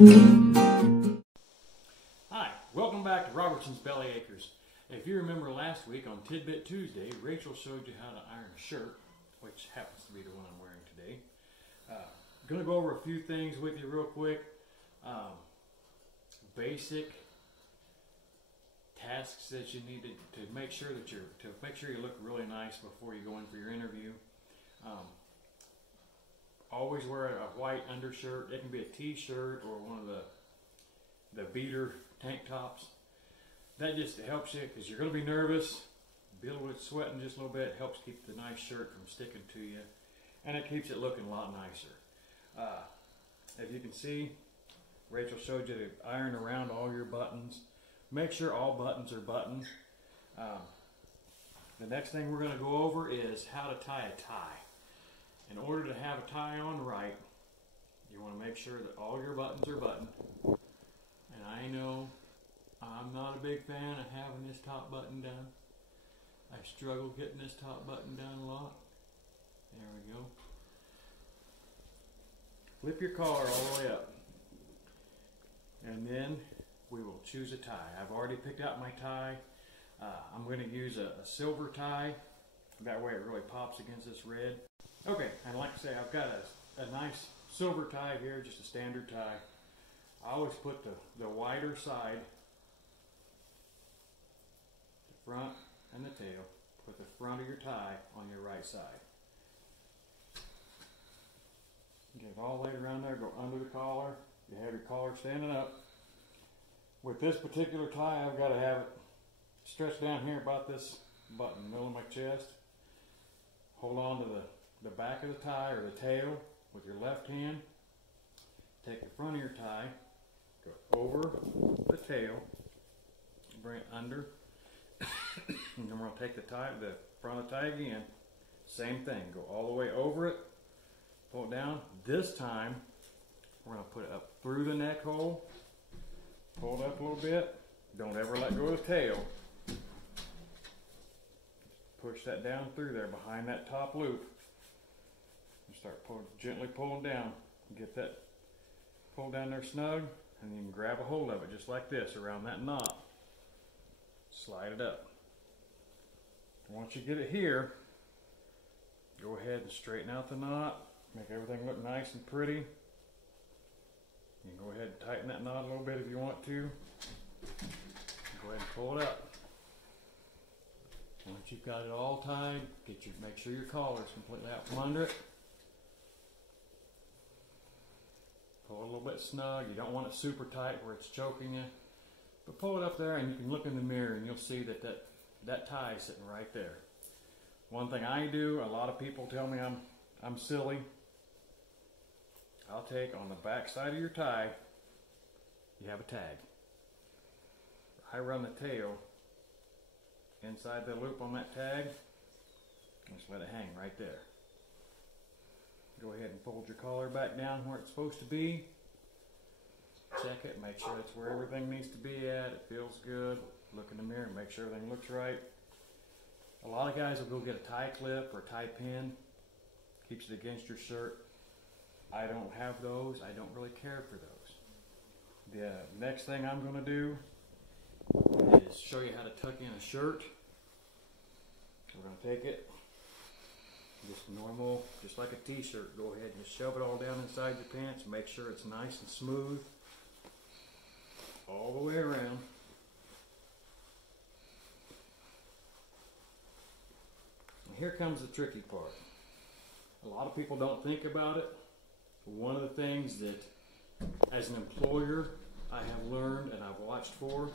Hi, welcome back to Robertson's Belly Acres. If you remember last week on Tidbit Tuesday, Rachel showed you how to iron a shirt, which happens to be the one I'm wearing today. I'm going to go over a few things with you real quick. Basic tasks that you need to make sure that you look really nice before you go in for your interview. Always wear a white undershirt. It can be a t-shirt or one of the beater tank tops. That just helps you because you're going to be nervous, be a little bit sweating just a little bit. It helps keep the nice shirt from sticking to you, and it keeps it looking a lot nicer. As you can see, Rachel showed you to iron around all your buttons. Make sure all buttons are buttoned. The next thing we're going to go over is how to tie a tie. In order to have a tie on right, you want to make sure that all your buttons are buttoned. And I know I'm not a big fan of having this top button done. I struggle getting this top button done a lot. There we go. Flip your collar all the way up. And then we will choose a tie. I've already picked out my tie. I'm going to use a silver tie. That way it really pops against this red. Okay, and like I say, I've got a nice silver tie here, just a standard tie. I always put the wider side, the front and the tail, put the front of your tie on your right side. Get it all laid around there, go under the collar. You have your collar standing up. With this particular tie, I've got to have it stretched down here about this button, middle of my chest. Hold on to the back of the tie or the tail with your left hand. Take the front of your tie, go over the tail, bring it under, and then we're going to take the front of the tie again. Same thing, go all the way over it, pull it down. This time, we're going to put it up through the neck hole, pull it up a little bit. Don't ever let go of the tail. Push that down through there behind that top loop. And start gently pulling down. Get that pulled down there snug, and you can grab a hold of it just like this around that knot. Slide it up. Once you get it here, go ahead and straighten out the knot. Make everything look nice and pretty. You can go ahead and tighten that knot a little bit if you want to. Go ahead and pull it up. Once you've got it all tied, make sure your collar is completely out from under it. Pull it a little bit snug. You don't want it super tight where it's choking you. But pull it up there and you can look in the mirror and you'll see that tie is sitting right there. One thing I do, a lot of people tell me I'm silly. I'll take on the back side of your tie, you have a tag. I run the tail inside the loop on that tag, and just let it hang right there. Go ahead and fold your collar back down where it's supposed to be. Check it, make sure it's where everything needs to be at. It feels good. Look in the mirror and make sure everything looks right. A lot of guys will go get a tie clip or tie pin. Keeps it against your shirt. I don't have those. I don't really care for those. The next thing I'm going to do is show you how to tuck in a shirt. We're going to take it, just normal, just like a t-shirt. Go ahead and just shove it all down inside your pants. Make sure it's nice and smooth all the way around. And here comes the tricky part. A lot of people don't think about it. One of the things that, as an employer, I have learned and I've watched for,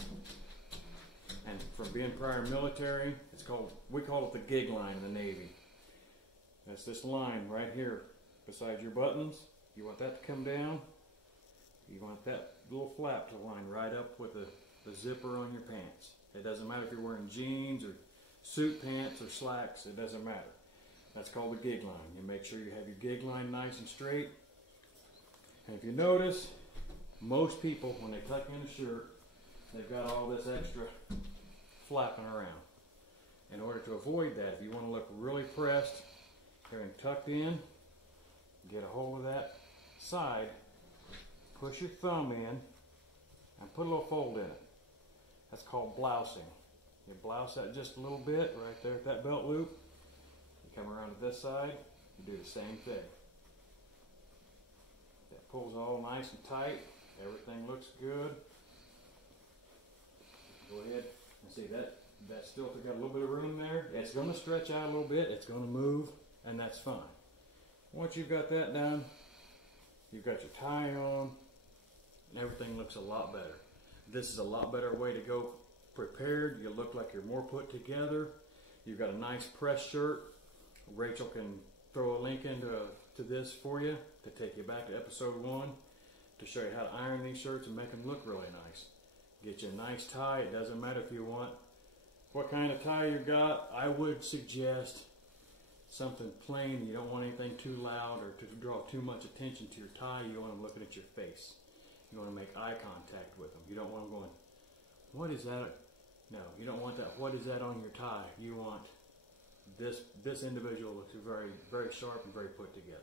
and from being prior military, we call it the gig line in the Navy. That's this line right here beside your buttons. You want that to come down. You want that little flap to line right up with the zipper on your pants. It doesn't matter if you're wearing jeans or suit pants or slacks, it doesn't matter. That's called the gig line. You make sure you have your gig line nice and straight. And if you notice, most people, when they tuck in a shirt, they've got all this extra flapping around. In order to avoid that, if you want to look really pressed, everything tucked in, get a hold of that side, push your thumb in and put a little fold in it. That's called blousing. You blouse that just a little bit right there at that belt loop. You come around to this side, you do the same thing. That pulls all nice and tight. Everything looks good. Go ahead and see that still got a little bit of room there. It's going to stretch out a little bit. It's going to move, and that's fine. Once you've got that done, you've got your tie on, and everything looks a lot better. This is a lot better way to go prepared. You look like you're more put together. You've got a nice press shirt. Rachel can throw a link into to this for you to take you back to episode 1 to show you how to iron these shirts and make them look really nice. Get you a nice tie. It doesn't matter if you want what kind of tie you got. I would suggest something plain. You don't want anything too loud or to draw too much attention to your tie. You want them looking at your face. You want to make eye contact with them. You don't want them going, what is that? No, you don't want that. What is that on your tie? You want this individual looks very, very sharp and very put together.